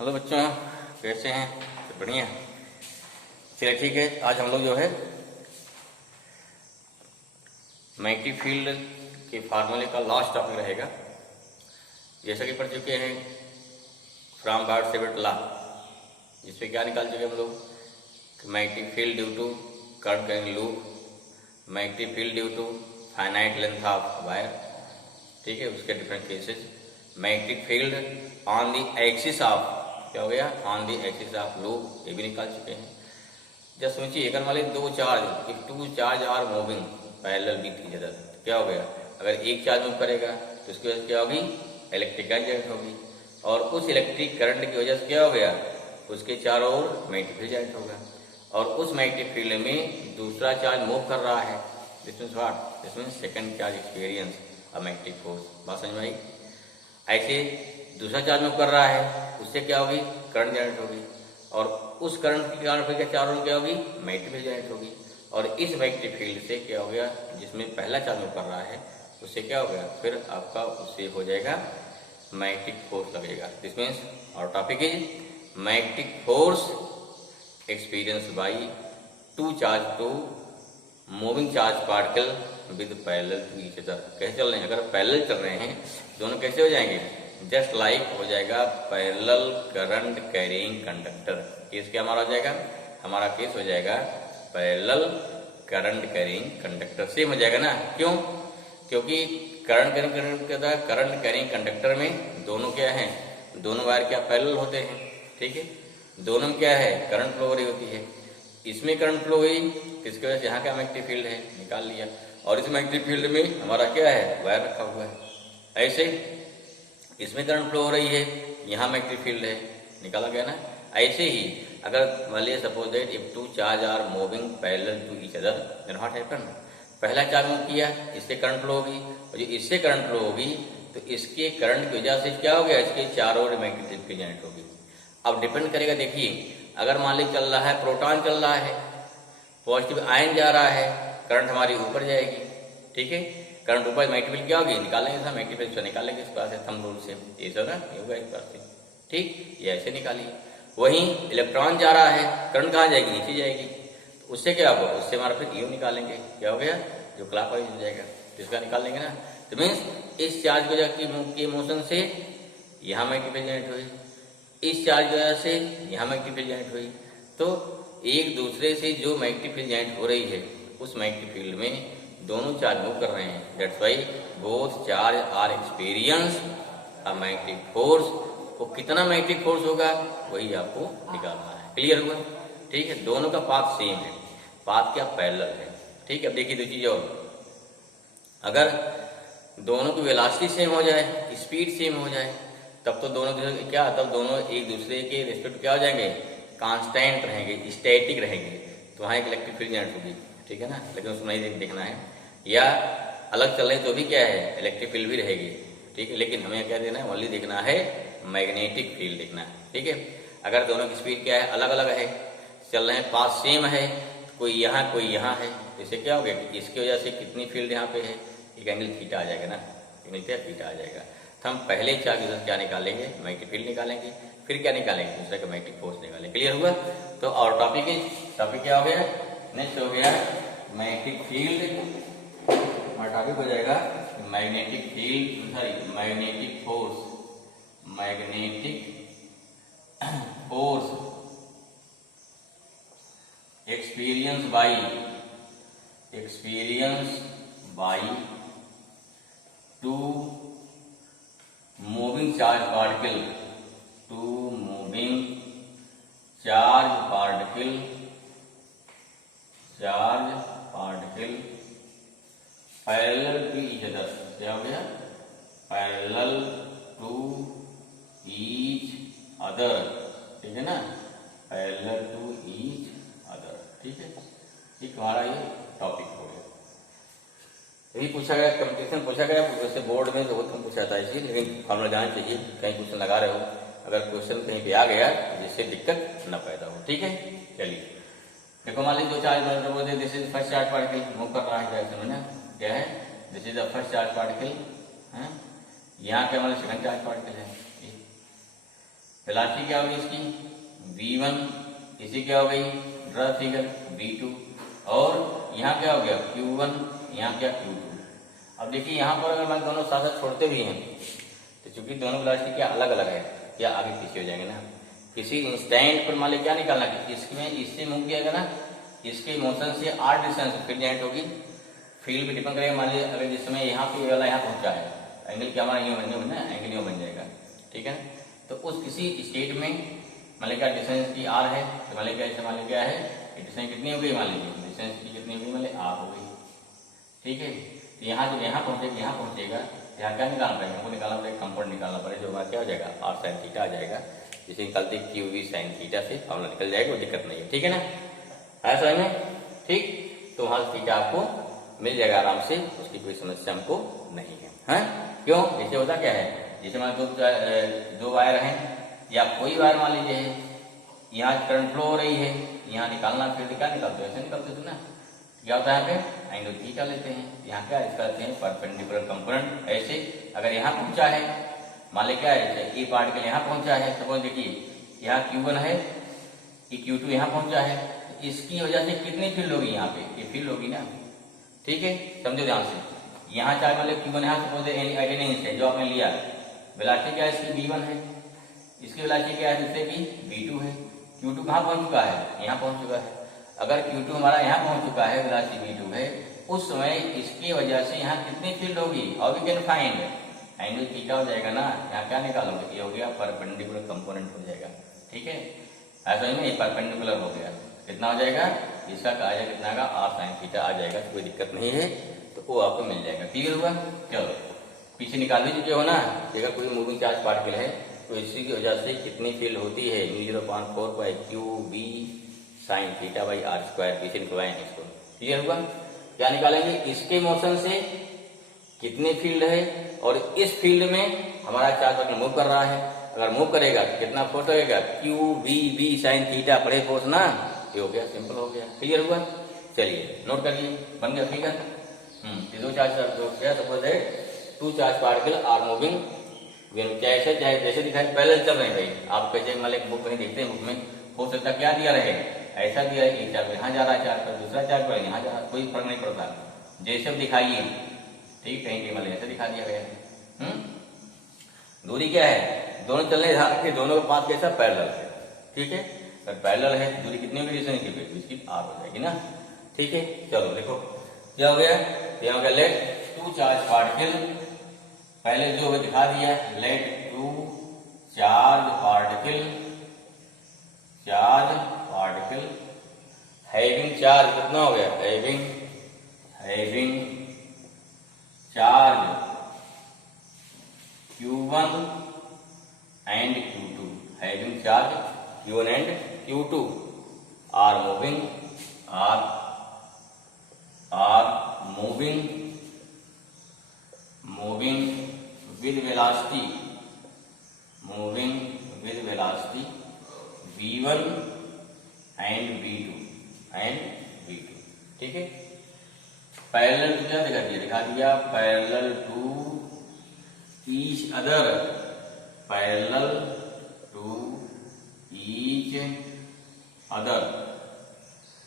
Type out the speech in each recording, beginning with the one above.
Hello बच्चों, कैसे हैं? तो बढ़िया। चलिए ठीक है, आज हम लोग जो है मैग्नेटिक फील्ड के फार्मूले का लास्ट टॉपिक रहेगा। जैसा कि पढ़ चुके हैं फ्रॉम बार्ड-सेविट लॉ, जिसमें क्या निकाल चुके हम लोग, magnetic field due to current carrying loop, magnetic field due to finite length of wire, ठीक है, उसके different cases. Magnetic field on the axis of, क्या हो गया, on the axis of loop, ये भी निकाल चुके हैं। जब सोचिए अगर मान लीजिए दो charge, if two charge are moving parallel with each other, क्या हो गया, अगर एक चार्ज मूव करेगा तो उसकी वजह से क्या होगी, इलेक्ट्रिक जनरेट होगी, और उस इलेक्ट्रिक करंट की वजह से क्या हो गया, उसके चारों ओर मैग्नेटिक फील्ड जनरेट होगा, और उस मैग्नेटिक फील्ड में दूसरा चार्ज मूव कर रहा है। This means what, this means second charge experience a magnetic force. बात समझ में आई? ऐसे दूसरा चार्ज मूव कर रहा है, उससे क्या होगी, करंट जनरेट होगी, और उस करंट के कारण फिर चारों ओर क्या होगी, मैग्नेटिक फील्ड जनरेट होगी, और इस मैग्नेटिक फील्ड से क्या हो गया, जिसमें पहला चार्ज मूव कर रहा है उससे क्या हो गया, फिर आपका उससे हो जाएगा मैग्नेटिक फोर्स लगेगा। This means our topic is magnetic force experience by two charge two moving charge particle with parallel to each other. कैसे चल रहे हैं, अगर पैरेलल चल रहे हैं दोनों कैसे हो जाएंगे, जस्ट लाइक हो जाएगा parallel current carrying conductor. Case क्या हमारा हो जाएगा, हमारा केस हो जाएगा parallel current carrying conductor. Same हो जाएगा ना, क्यों, क्योंकि करंट कैरिंग कंडक्टर में दोनों क्या है, दोनों वायर क्या पैरेलल होते हैं, ठीक है, दोनों में क्या है, करंट फ्लो हो रही होती है। इसमें करंट फ्लो हुई, इसकी वजह से यहाँ का मैग्नेटिक फील्ड है, निकाल लिया, और इस मैग्नेटिक फील्ड में हमारा क्या है, वायर रखा हुआ है। ऐसे इसमें करंट फ्लो हो रही है, यहाँ मैग्नेटिक फील्ड है, निकाला गया ना। ऐसे ही अगर मान लिया suppose that if two charge are moving parallel to each other, then what happen, पहला चार्ज मूव किया, इससे करंट फ्लो होगी, और जो इससे करंट फ्लो होगी तो इसके करंट की वजह से क्या हो गया, इसके चारों ओर मैग्नेटिक फील्ड जनरेट होगी। अब डिपेंड करेगा, देखिए अगर मान ली चल रहा है, प्रोटॉन चल रहा है, पॉजिटिव आयन जा रहा है, करंट हमारी ऊपर जाएगी, ठीक है, करंट ऊपर, मैग्नेटिक फील्ड क्या होगी, निकालेंगे सब मैग्नेटिक फील्ड से, निकालेंगे इस पास से थंब रूल से, ये सब ना ये होगा इस पास से, ठीक, ये ऐसे निकालिए। वहीं इलेक्ट्रॉन जा रहा है, करंट कहाँ जाएगी, नीचे जाएगी, तो उससे क्या होगा, उससे हमारा फिर यू निकालेंगे, क्या हो गया, जो क्लॉकवाइज हो जाएगा, तो इसका निकाल लेंगे ना। तो मीन्स इस चार्ज की वजह की मोशन से यहाँ मैग्नेटिक फील्ड जनरेट हुई, इस चार्ज की वजह से यहाँ मैग्नेटिक फील्ड जनरेट हुई, तो एक दूसरे से जो मैग्नेटिक फील्ड जनरेट हो रही है उस मैग्नेटिक फील्ड में दोनों चार्ज मूव कर रहे हैं। That's why both charge are experience a magnetic force. वो कितना मैग्नेटिक फोर्स होगा वही आपको निकालना है। क्लियर हुआ? ठीक है, दोनों का पाथ सेम है, पाथ क्या पैरेलल है, ठीक है। अब देखिए दो चीजें और, अगर दोनों की वेलोसिटी सेम हो जाए, स्पीड सेम हो जाए, तब तो दोनों क्या, तब दोनों एक दूसरे के रिस्पेक्ट क्या हो जाएंगे, कांस्टेंट रहेंगे, स्टैटिक रहेंगे, तो वहाँ एक इलेक्ट्रिक फील्ड जनरेट होगी, ठीक है ना, लेकिन उसको नहीं देखना है। या अलग चल रहे तो भी क्या है, इलेक्ट्रिक फील्ड भी रहेगी, ठीक है, लेकिन हमें क्या देना है, ओनली देखना है मैग्नेटिक फील्ड देखना है, ठीक है। अगर दोनों की स्पीड क्या है, अलग अलग है, चल रहे हैं, पाथ सेम है, कोई यहाँ कोई यहाँ है, तो इससे क्या हो गया, इसकी वजह से कितनी फील्ड यहाँ पे है, एक एंगल थीटा आ जाएगा ना, एंगल थीटा आ जाएगा। तो हम पहले चार्ज क्या निकालेंगे, मैग्नेटिक फील्ड निकालेंगे, फिर क्या निकालेंगे, दूसरे का मैग्नेटिक फोर्स निकालेंगे। क्लियर हुआ? तो और टॉपिक क्या हो गया, नेक्स्ट हो गया मैग्नेटिक फील्ड, हमारा टॉपिक हो जाएगा magnetic field, sorry magnetic force, magnetic force experience by two moving charge particle, two moving charge particle parallel to each other. क्या हो गया, पैरेलल टू ईच अदर, ठीक है ना, पैरेलल टू ईच अदर, ठीक है। एक हमारा ये टॉपिक हो गया। यही पूछा गया, कंपटीशन पूछा गया, वैसे बोर्ड में तो बहुत कम पूछा था इसी, लेकिन फॉर्मूला जानना चाहिए, कहीं क्वेश्चन लगा रहे हो, अगर क्वेश्चन कहीं पे आ गया जिससे दिक्कत न पैदा हो, ठीक है। चलिए देखो, मान लीजिए दो चार्ज बोलते, this is first charge particle move कर रहा है डायरेक्शन में ना, क्या है, this is the first charge particle, यहाँ क्या हमारा सेकंड चार्ज पार्टिकल है, वेलोसिटी क्या होगी इसकी v1, इसी क्या हो गई ड्रा फिगर v2, और यहाँ क्या हो गया q1, यहाँ क्या q2। अब देखिए यहाँ पर अगर मैं दोनों साथ साथ छोड़ते भी हैं तो चूंकि दोनों वेलोसिटी क्या अलग अलग है, क्या आगे पीछे हो जाएंगे ना। किसी इंस्टेंट पर मान लीजिए क्या निकालना कि इसमें इससे मूव किया ना, इसके मोशन से r डिस्टेंस फिर जेंट होगी, फील्ड पे डिपेंड करेगा। मान लीजिए अगर जिसमें यहाँ पे वाला यहाँ पहुंचा है, एंगल क्या हमारा यूँ बन ना, एंगल यूँ बन जाएगा, ठीक है। तो उस किसी स्टेट में मान लीजिए क्या डिस्टेंस की r है, तो मान लीजिए क्या, मान लीजिए क्या है डिस्टेंस कितनी हो गई, मान लीजिए डिस्टेंस की कितनी हो गई, मान लीजिए r हो गई, ठीक है। तो यहाँ जब यहाँ पहुंचेगा यहाँ क्या निकालना पड़ेगा, हमको निकालना पड़ेगा कंपाउंड निकालना पड़ेगा, जो हमारा क्या हो जाएगा r sin थीटा आ जाएगा, जिसे निकालते QV sin थीटा से फॉर्मूला निकल जाएगा, कोई दिक्कत नहीं है, ठीक है ना, है समझ में, ठीक। तो वहां थीटा आपको मिल जाएगा आराम से, उसकी कोई समस्या हमको नहीं है, हैं? क्यों? जैसे होता क्या है, जैसे मान दो वायर हैं या कोई वायर मान लीजिए है, यहाँ करंट फ्लो हो रही है, यहाँ निकालना, फिर क्या निकालते हो, ऐसे निकालते थे ना, क्या होता है यहाँ पे एंगल थीटा लेते हैं, यहाँ क्या इसका लेते हैं परपेंडिकुलर कंपोनेंट। ऐसे अगर यहाँ पहुंचा है, मान लीजिए क्या है ये पार्टिकल यहाँ पहुंचा है, सपोज देखिए यहाँ Q1 है, ये Q2 यहाँ पहुंचा है, तो इसकी वजह से कितनी फील्ड होगी यहाँ पे, ये फील्ड होगी ना, ठीक है, समझो ध्यान से। यहाँ चाहे मान लीजिए Q1 यहाँ सपोज एटेनेंस है जो आपने लिया, वेलोसिटी क्या है इसकी v1 है, इसकी वेलोसिटी क्या है दूसरे की v2 है। Q2 कहाँ पहुंच चुका है, यहाँ पहुंच चुका है। अगर Q2 हमारा यहाँ पहुंच चुका है, वेलोसिटी v2 है, उस समय इसकी वजह से यहाँ कितनी फील्ड होगी, और we can find angle theta हो जाएगा ना, यहाँ क्या निकालोगे, ये हो गया परपेंडिकुलर कंपोनेंट हो जाएगा, ठीक है। ऐसा में ये परपेंडिकुलर हो गया, कितना हो जाएगा, इसका कहा जाएगा कितना का r sin थीटा आ जाएगा, कोई दिक्कत नहीं है, तो वो आपको मिल जाएगा, क्लियर हुआ। चलो पीछे निकाल भी चुके हो ना, अगर कोई मूविंग चार्ज पार्टिकल है तो इसी की वजह से कितनी फील्ड होती है, 0.4πQB sin theta by r², पीछे निकलवाए हैं इसको, क्लियर हुआ। क्या निकालेंगे, इसके मोशन से कितनी फील्ड है, और इस फील्ड में हमारा चार्ज पार्टिकल मूव कर रहा है, अगर मूव करेगा तो कितना फोर्स लगेगा, QBB sin थीटा पड़े फोर्स ना, ये हो गया, सिंपल हो गया, क्लियर हुआ। चलिए नोट करिए, बन गया फिगर। दो चार्ज सपोज है, two charge particle are moving, चाहे जैसे दिखाई पैरेलल चल रहे हैं भाई, आप कैसे मान लीजिए बुक कहीं देखते हैं, बुक में हो सकता क्या दिया रहे, ऐसा दिया है, एक चार्ज यहाँ जा रहा है, चार्ज पर दूसरा चार्ज पर यहाँ जा रहा है, कोई फर्क नहीं पड़ता, जैसे दिखाइए, ठीक, कहीं कहीं मतलब ऐसे दिखा दिया गया। दूरी क्या है, दोनों चलने के दोनों का पाथ कैसा पैरेलल है, ठीक है। अगर पैरेलल है दूरी कितनी होगी, डिस्टेंस की इसकी r हो जाएगी ना, ठीक है। चलो देखो क्या हो गया, यहाँ हो गया लेट टू चार्ज पार्टिकल, पहले जो दिखा दिया, let two charge particle having charge, कितना हो गया, having charge Q1 and Q2, having charge Q1 and Q2 are moving with velocity, V1 and V2, ठीक है। पैरेलल टू क्या दिखा दिया, parallel to each other, parallel to each other,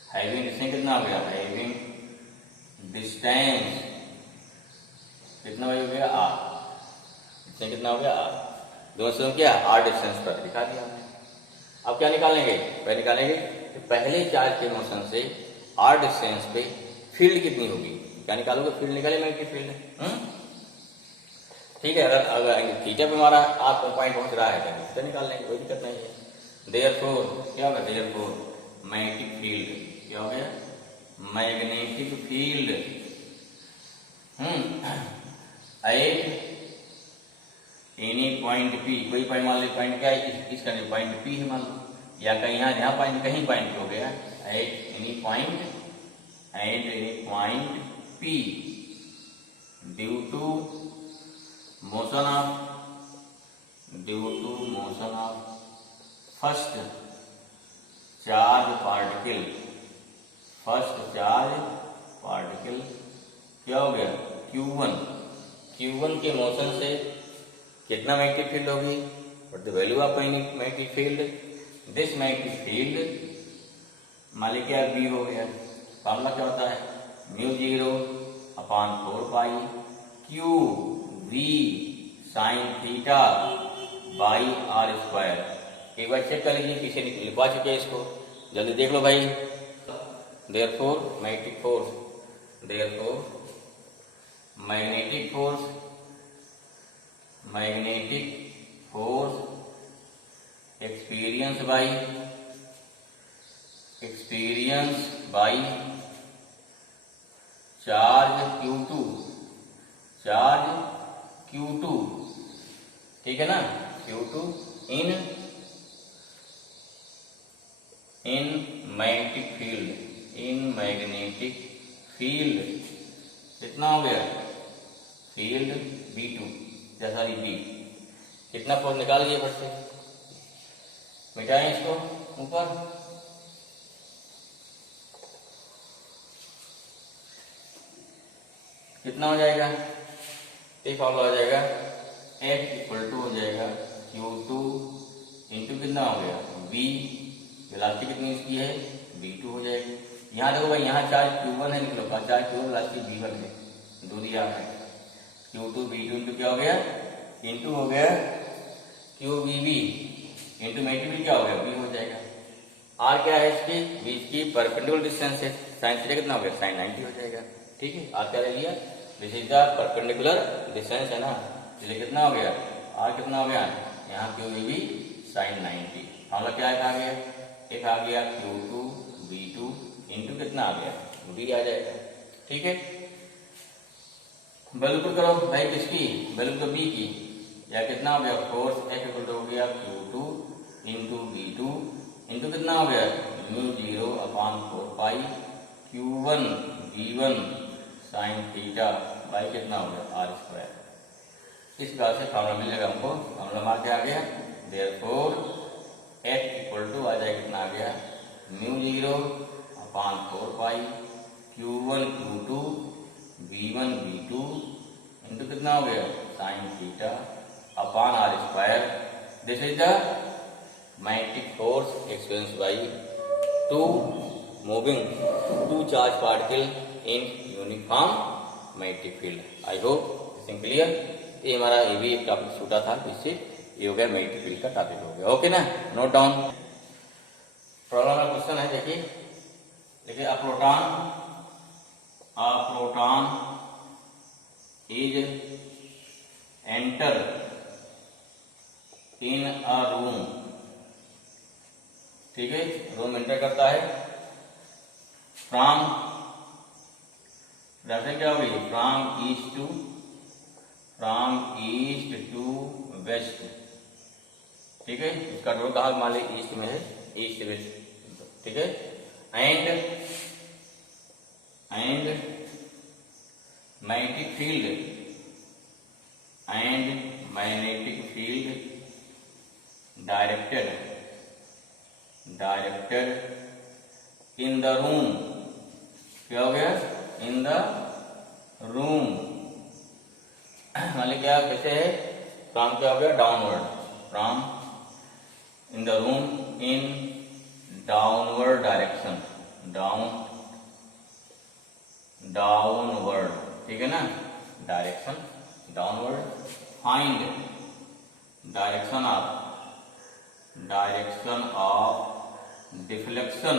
having distance कितना हो गया, having डिस्टेंस कितना हो गया r, डिस्टेंस कितना हो गया r, दोनों से क्या r डिस्टेंस पर दिखा दिया हमने। अब क्या निकालेंगे, पहले निकालेंगे कि पहले चार्ज के मोशन से r डिस्टेंस पे फील्ड कितनी होगी, क्या निकालोगे, फील्ड निकाले मैं की फील्ड, ठीक है। अगर थीटा पे हमारा आपको पॉइंट पहुंच रहा है तो थीटा निकाल लेंगे, कोई दिक्कत नहीं है। देयरफॉर क्या होगा, देयरफॉर मैग्नेटिक फील्ड, क्या हो गया, magnetic field at any point P, कोई पॉइंट मान लो, पॉइंट क्या है, इसका पॉइंट पी है मान लो, या कहीं यहाँ पॉइंट कहीं पॉइंट हो गया, at any point P due to motion of first charge particle क्या हो गया, Q1 के मोशन से कितना मैग्नेटिक फील्ड होगी, the value of magnetic field, this magnetic field मान लीजिए क्या बी हो गया, फार्मूला क्या होता है μ0/4 q v sine theta by r square. एक बार चेक कर लीजिए, पीछे लिखवा चुके हैं इसको, जल्दी देख लो भाई। Therefore magnetic force, therefore magnetic force, magnetic force experience by charge Q2, ठीक है ना, Q2 इन मैग्नेटिक फील्ड, कितना हो गया फील्ड B2 जैसा B, कितना फोर्स निकाल लीजिए फट से, मिटाएं इसको ऊपर, कितना हो जाएगा, एक फॉर्मूला हो जाएगा F = हो जाएगा Q2 इंटू कितना हो गया V, वेलोसिटी कितनी इसकी है V2 हो जाएगी। यहाँ देखो भाई, यहाँ चार्ज Q1 है, निकलो चार्ज Q1 वेलोसिटी V1 है, दूरी यहाँ है, Q2 V2 इंटू क्या हो गया, इंटू हो गया QVB इंटू मैग्नेटिक क्या हो गया V हो जाएगा। R क्या है इसकी, बीच की परपेंडिकुलर डिस्टेंस है, साइन थीटा कितना हो गया sin 90 हो जाएगा, ठीक है। R क्या ले लिया, this is the perpendicular distance है ना, इसलिए कितना हो गया R कितना हो गया, यहाँ QVB sin 90, फॉर्मूला क्या है आ गया, एक आ गया Q2 V2 इंटू कितना आ गया V आ जाएगा, ठीक है। वैल्यू पुट करो भाई, किसकी वैल्यू तो B की, या कितना हो गया फोर्स F = हो गया Q2 इंटू V2 इंटू कितना हो गया μ0/4 Q1 V1 sign theta by कितना हो गया R स्क्वायर। इस प्रकार से फॉर्मूला मिल जाएगा हमको, फॉर्मूला मार के आ गया, देयरफॉर F = आ जाएगा कितना आ गया μ0/4 Q1 Q2 V1 V2 into कितना हो गया sine theta upon R square. This is the magnetic force experience by two charge particle in uniform magnetic field. I hope this clear. ये हमारा ये भी एक टॉपिक छूटा था, इससे ये हो गया मैग्नेटिक फील्ड का टॉपिक हो गया, ओके ना, नोट डाउन। प्रॉब्लम का क्वेश्चन है, देखिए a proton is enter in a room, ठीक है, रूम एंटर करता है फ्रॉम, डायरेक्शन क्या होगी फ्रॉम ईस्ट टू वेस्ट, ठीक है, इसका डोर कहाँ मान ली ईस्ट में है, ईस्ट वेस्ट, ठीक है। And magnetic field directed in the room, क्या हो गया इन द रूम, मतलब क्या कैसे है, फ्रॉम क्या हो गया downward, from in the room in downward direction, downward, ठीक है ना, direction downward. Find direction of deflection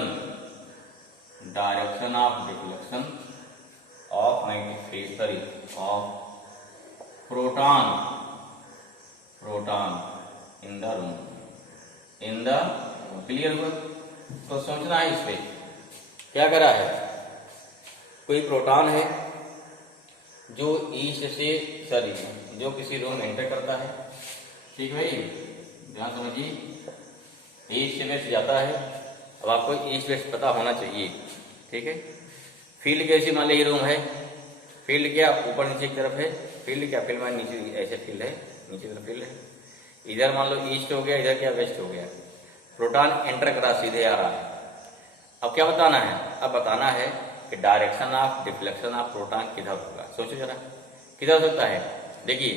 of magnetic field, sorry of proton in the room, clear हुआ। तो सोचना है इस पे क्या करा है, कोई प्रोटॉन है जो ईस्ट से जो किसी रूम एंटर करता है, ठीक भाई, ध्यान समझिए, ईस्ट से वेस्ट जाता है। अब आपको ईस्ट वेस्ट पता होना चाहिए, ठीक है। फील्ड कैसी, मान लीजिए रूम है, फील्ड क्या ऊपर नीचे की तरफ है, फील्ड क्या फील्ड मान नीचे ऐसे फील्ड है, नीचे तरफ फील्ड है, इधर मान लो ईस्ट हो गया, इधर क्या वेस्ट हो गया, प्रोटॉन एंटर करा सीधे आ रहा है। अब क्या बताना है, अब बताना है कि direction of deflection of proton किधर होगा, सोचो जरा किधर हो सकता है। देखिए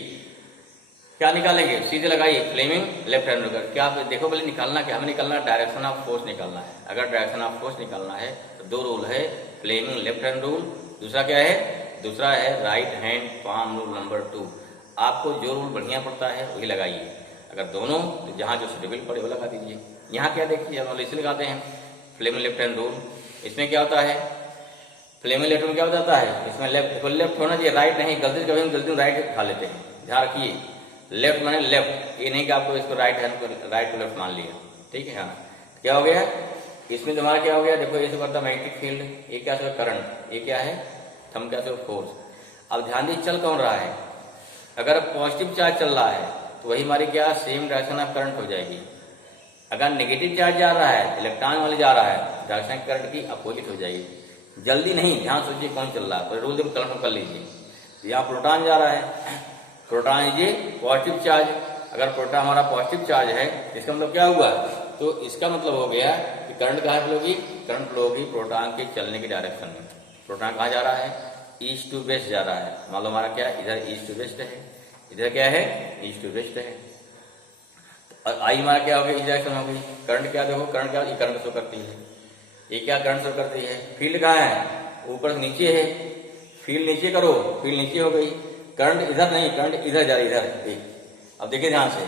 क्या निकालेंगे, सीधे लगाइए, फ्लेमिंग लेफ्ट हैंड रूलर। क्या आप देखो पहले निकालना क्या, हमें निकालना डायरेक्शन ऑफ फोर्स निकालना है। अगर डायरेक्शन ऑफ फोर्स निकालना है तो दो रूल है, फ्लेमिंग लेफ्ट हैंड रूल, दूसरा क्या है, दूसरा है right hand palm rule number 2। आपको जो रूल बढ़िया पड़ता है वही लगाइए। अगर दोनों तो जहाँ जो सुटेबल पड़े वो लगा दीजिए। यहाँ क्या देखिए, हम इसे लगाते हैं फ्लेमिंग लेफ्ट हैंड रूल। इसमें क्या होता है, फ्लेमिंग लेफ्ट में क्या हो जाता है, इसमें लेफ्ट होना चाहिए, राइट नहीं। गलती राइट खा लेते हैं, ध्यान रखिए। लेफ्ट माने लेफ्ट, ये नहीं कि आपको इसको राइट हैंड को राइट को लेफ्ट मान लिया, ठीक है। हाँ, क्या हो गया इसमें तुम्हारा, क्या हो गया देखो, ये करता मैग्नेटिक फील्ड, ये क्या है करंट, ये क्या है थंब, क्या है फोर्स। अब ध्यान दीजिए चल कौन रहा है, अगर पॉजिटिव चार्ज चल रहा है तो वही हमारी क्या सेम डायरेक्शन ऑफ करंट हो जाएगी। अगर नेगेटिव चार्ज जा रहा है, इलेक्ट्रॉन वाले जा रहा है, डायरेक्शन करंट की अपोजिट हो जाएगी। जल्दी नहीं, ध्यान सोचिए कौन चल रहा है, रूल देखो कन्फर्म कर लीजिए। यहाँ प्रोटॉन जा रहा है, प्रोटॉन लीजिए पॉजिटिव चार्ज, अगर प्रोटॉन हमारा पॉजिटिव चार्ज है इसका मतलब क्या हुआ, तो इसका मतलब हो गया कि करंट कहाँ फ्लो होगी, करंट फ्लो होगी प्रोटॉन के चलने की डायरेक्शन में। प्रोटॉन कहाँ जा रहा है, ईस्ट टू वेस्ट जा रहा है। मान लो हमारा क्या इधर ईस्ट टू वेस्ट है, इधर क्या है ईस्ट टू वेस्ट है, और आई हमारा क्या हो गया, इस डायरेक्शन हो गई। करंट क्या देखो, करंट क्या, ये करंट शो करती है, ये क्या करंट शो करती है। फील्ड कहाँ है, ऊपर से नीचे है, फील्ड नीचे करो, फील्ड नीचे हो गई। करंट इधर नहीं, करंट इधर जा रही है, इधर। अब देखिए ध्यान से,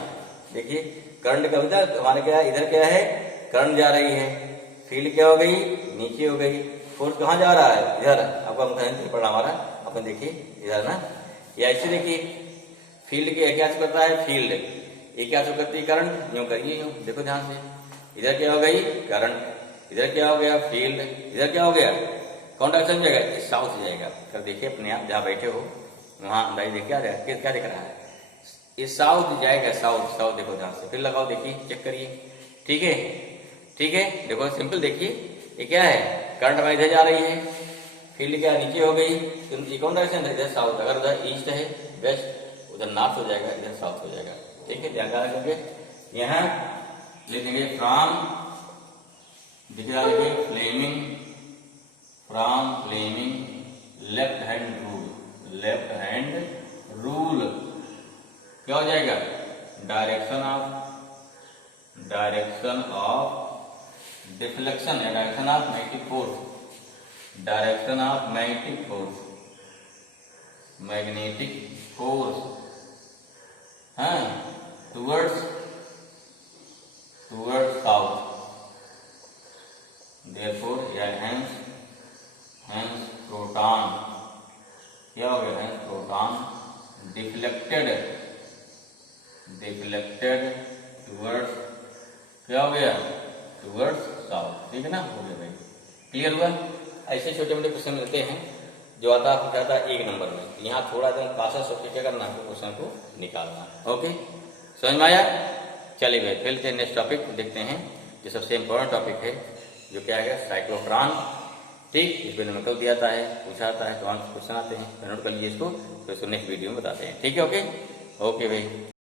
देखिए करंट का इधर, हमारे क्या है, इधर क्या है करंट जा रही है, फील्ड क्या हो गई नीचे हो गई। फोर्स कहाँ जा रहा है, इधर। आपको हम पड़ा हमारा, अपन देखिए इधर ना, या ऐसे देखिए फील्ड के क्या करता है, फील्ड ये क्या शो करती है, करंट। यूं करिए, यूं देखो ध्यान से, इधर क्या हो गई करंट, इधर क्या हो गया फील्ड, इधर क्या हो गया कौन डायरेक्शन जाएगा, साउथ जाएगा। कर देखिए अपने आप जहाँ बैठे हो वहां अंदाज देख, क्या दिख रहा है, ये साउथ जाएगा, साउथ साउथ देखो ध्यान से, फिर लगाओ देखिए, चेक करिए, ठीक है ठीक है। देखो सिंपल देखिए, ये क्या है करंट हमारी इधर जा रही है, फील्ड क्या नीचे हो गई, तो ये कौन डायरेक्शन है, इधर साउथ। अगर उधर ईस्ट है वेस्ट, उधर नॉर्थ हो जाएगा, इधर साउथ हो जाएगा, ठीक है। ध्यान रखेंगे, यहाँ लिखेंगे फ्रॉम, दिखा देंगे Fleming, from Fleming left hand rule, left hand rule क्या हो जाएगा, डायरेक्शन ऑफ डिफ्लेक्शन है, direction of magnetic force, direction of magnetic force, magnetic force, हाँ टूवर्ड्स साउथ। देयरफॉर या हेंस प्रोटॉन क्या हो गया, हेंस प्रोटॉन डिफ्लेक्टेड टूवर्ड्स क्या हो गया, टूवर्ड्स साउथ, ठीक है ना, हो गया भाई, क्लियर हुआ। ऐसे छोटे मोटे क्वेश्चन मिलते हैं जो आता है 1 नंबर में, यहाँ थोड़ा एकदम कासा सोच के क्या करना है, क्वेश्चन को निकालना। ओके, समझ में आया। चलिए भाई फिर नेक्स्ट टॉपिक देखते हैं, जो सबसे इम्पोर्टेंट टॉपिक है, जो क्या है साइक्लोट्रॉन, ठीक। इस वीडियो में कल दिया है, पूछा आता है, तो क्वेश्चन आते हैं, नोट कर लीजिए इसको, तो इसको नेक्स्ट वीडियो में बताते हैं, ठीक है। ओके भाई।